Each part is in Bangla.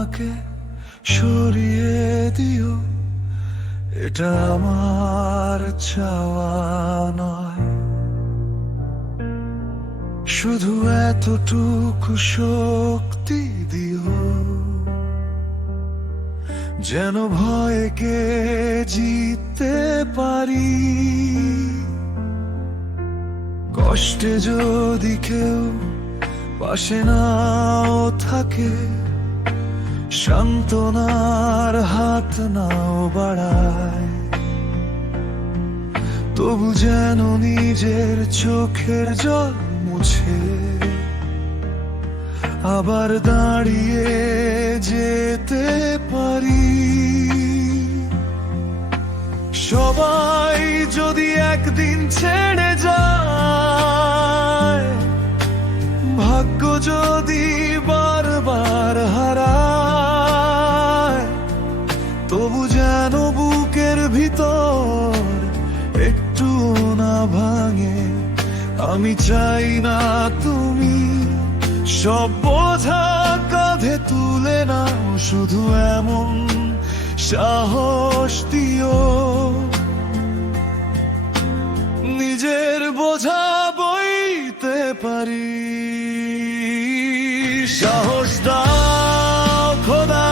আমাকে সরিয়ে দিও, এটা আমার চাওয়া নয়। শুধু এতটুকু শক্তি দিও, যেন ভয়কে জিততে পারি। কষ্টে যদি কেউ পাশে নাও থাকে, সান্ত্বনার হাত নাও বাড়ায়, তবু যেন নিজের চোখের জল মুছে আবার দাঁড়িয়ে যেতে পারি। সবাই যদি একদিন ছেড়ে যায়, ভাগ্য যদি বারবার হারায়, তবু যেন বুকের ভিতর একটু না ভাঙে। আমি চাই না তুমি সব বোঝা কাঁধে তুলে নাও, শুধু এমন সাহস দিও, নিজের বোঝা বইতে পারি। সাহস দাও খোদা,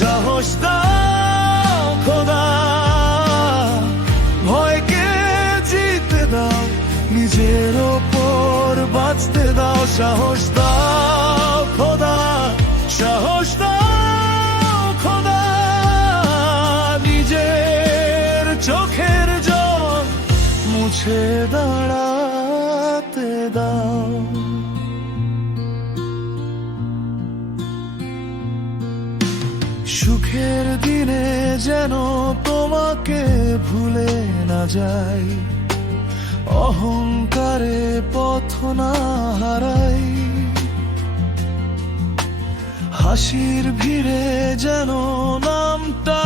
সাহস দাও খোদা, ভয়কে জিতে দাও, নিজের ওপর বাঁচতে দাও। সাহস দাও খোদা, সাহস দাও খোদা, নিজের চোখের জল মুছে দাঁড়াতে দাও। সুখের দিনে যেন তোমাকে ভুলে না যাই, অহংকারে পথ না হারাই, হাসির ভিড়ে যেন নামটা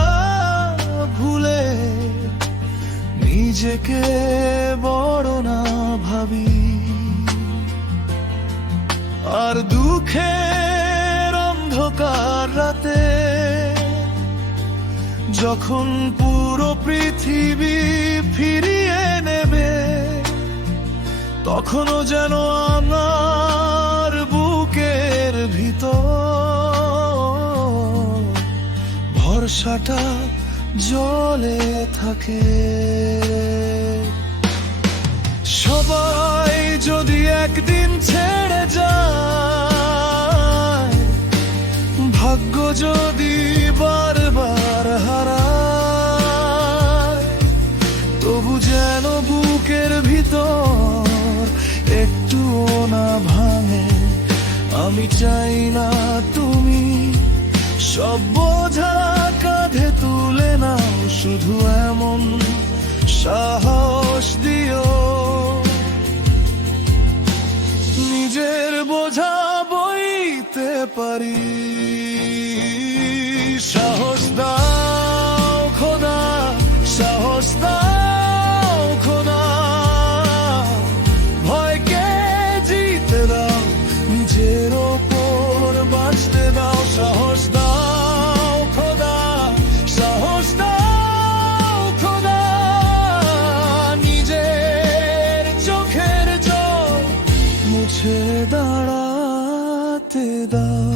ভুলে নিজেকে বড় না ভাবি। আর দুঃখের অন্ধকার রাতে যখন পুরো পৃথিবী ফিরিয়ে নেবে, তখনও যেন আমার বুকের ভিতর ভরসাটা জ্বলে থাকে। সবাই যদি একদিন ছেড়ে যায়, ভাগ্য যদি বারবার হারায়, তবু যেন বুকের ভিতর একটুও না ভাঙে। আমি চাই না তুমি সব বোঝা কাঁধে তুলে নাও, শুধু এমন সাহস দিও, নিজের বোঝা বইতে পারি। সাহস দাও খোদা, সাহস দাও খোদা, ভয়কে জিতে দাও, নিজের ওপর বাঁচতে দাও। সাহস দাও খোদা, সাহস দাও খোদা, নিজের চোখের জল মুছে দাঁড়াতে দাও।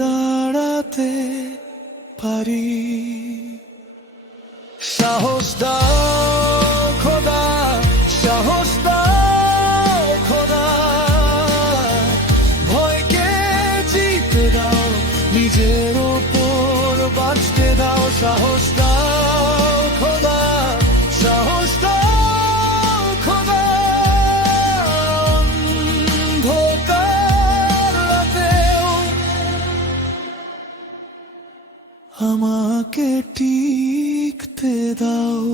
দাঁড়াতে পারি। সাহস দাও খোদা, সাহস দাও খোদা, ভয়কে জিতে দাও, নিজের ওপর বাঁচতে দাও। সাহস দাও খোদা, সাহস দাও খোদা, অন্ধকার রাতেও আমাকে টিকতে দাও।